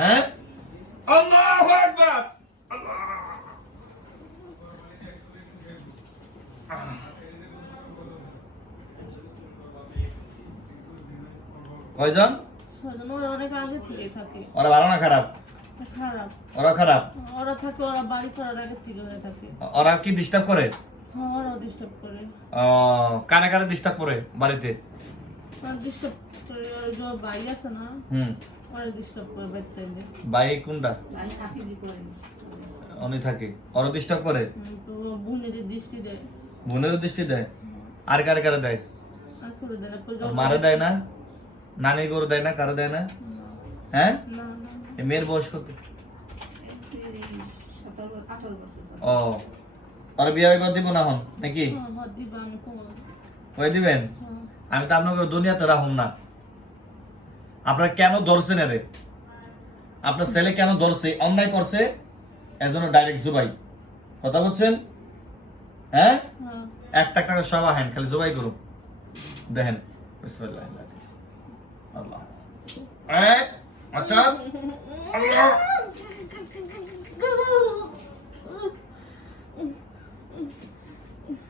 হ্যাঁ আল্লাহু আকবার কয়জন? ওরা অনেক আগে থেকে থাকে। ওরা ভালো না খারাপ? খারাপ। ওরা খারাপ? ওরা থাকে, ওরা বাড়ি করার আগে থেকে ওরা থাকে। ওরা কি ডিস্টার্ব করে? হ্যাঁ, ওরা ডিস্টার্ব করে। কানে কানে ডিস্টার্ব করে বাড়িতে? ওরা ডিস্টার্ব করে। ওর যে ভাই আছে না, ওরা ডিস্টার্ব করে বাড়িতে। ভাই কোনটা? ভাই থাকে কি করে? উনি থাকে, ওরা ডিস্টার্ব করে। তো বোনের দৃষ্টি দেয়। বোনের দৃষ্টি দেয়? আর কারে কারে দেয়? আর করে দেয় না। ওর মারে দেয় না? নানি গরু দেয় না? কারো দেয় না? হ্যাঁ, না না। এই মেয়ের বয়স কত? 17-18 বছর। ও, আর বিয়ে এবার দিব না হন নাকি? হ্যাঁ, দিবা আমি কমাবো। কই দিবেন? আমি তো আপনাকে দুনিয়াতে রাখুন না। আপনারা কেন ধরছেন এরে? আপনার ছেলে কেন ধরছে? অন্যায় করছে, এজন্য ডাইরেক্ট জুবাই। কথা বলছেন? হ্যাঁ, একটা একটা করে সব আহেন, খালি জুবাই করুন। দেখেন, বিসমিল্লাহ আল্লাহ। আচ্ছা, আল্লাহ।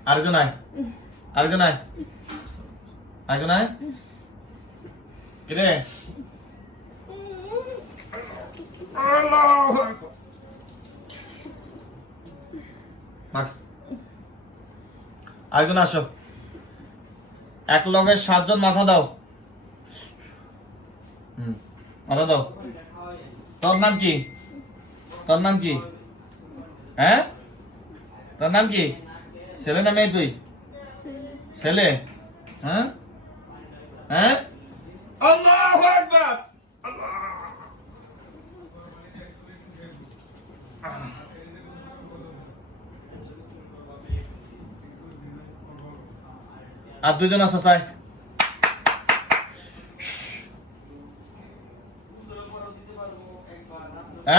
আরেকজন আয়, আরেকজন আয়, আরেকজন আয়। কিরে? মার্কস, আরেকজন আসো। এক লগে 7 জন মাথা দাও। মাথা দাও। তোর নাম কি? তোর নাম কি? হ্যাঁ, তোর নাম কি? ছেলে না মেয়ে? তুই ছেলে? হ্যাঁ হ্যাঁ, আল্লাহু আকবার। আর 2 জন আছে চাই।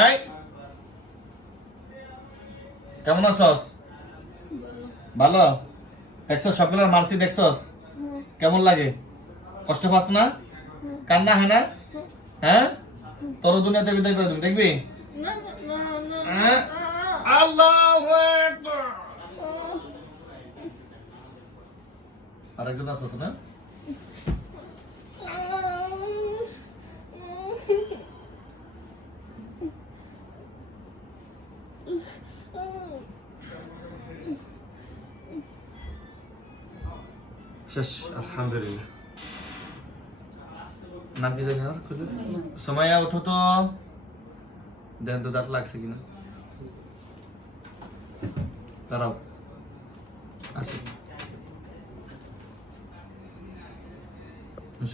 এই, কেমন আছস? ভালো? দেখছস সবগুলোর মার্সি দেখছস? কেমন লাগে? কষ্ট পাস না? কান্না হয় না? হ্যাঁ, তোর দুনিয়াতে বিদায় করে দিবি, দেখবি? আল্লাহু আকবার। আরেকজন আসছে না? শেষ, আলহামদুলিল্লাহ। নাম কি জানি? সময়া উঠো তো, দেন তো দাঁত লাগছে কিনা। দাঁড়াও, আসো,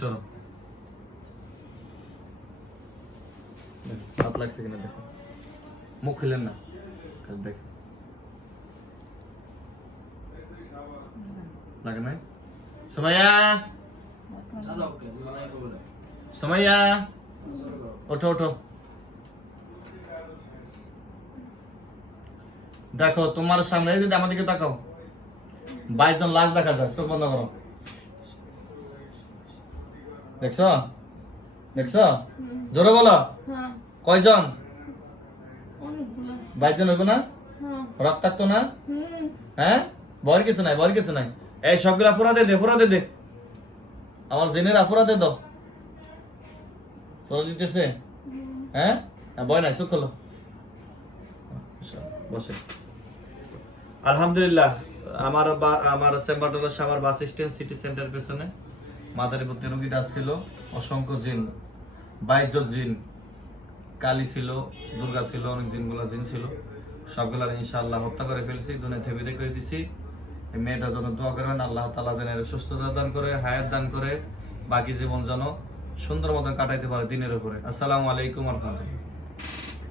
সরো। দাঁত লাগছে কিনা দেখো। মুখ খুলেন না, দেখো। লাগে নাই? সময়া, সময়া, ওঠো ওঠো। দেখো তোমার সামনে যদি আমাদেরকে তাকাও, 22 জন লাশ দেখা যায়। চোখ বন্ধ করো। দেখছো? দেখছো? জোরে বলো। কয়জন? 22 জন হইব না? রক্তাক্ত না? হ্যাঁ, ভয়ের কিছু নাই, ভয়ের কিছু নাই। এই সবগুলা পুরা দে, পুরা দে। আমার জেনের আপুরা দে দাও। তোরা দিতেছে? হ্যাঁ, ভয় নাই, চোখ খোলো। বসে। আলহামদুলিল্লাহ, আমার চেম্বারটা হলো Savar bus stand city centre পেছনে। মাদারীপুর রোগীটা ছিল, অসংখ্য জিন, 22 জন জিন, কালী ছিল, দুর্গা ছিল, অনেক জিন ছিল। সবগুলার ইনশাআল্লাহ হত্যা করে ফেলছি, দুনিয়া থেকে বিদায় করে দিছি। এই মেয়েটার জন্য দোয়া করবেন, আল্লাহ তাআলা যেন এর সুস্থতা দান করে, হায়াত দান করে, বাকি জীবন যেন সুন্দর মতন কাটাইতে পারে দিনের উপরে। আসসালামু আলাইকুম ওয়া রাহমাতুল্লাহ।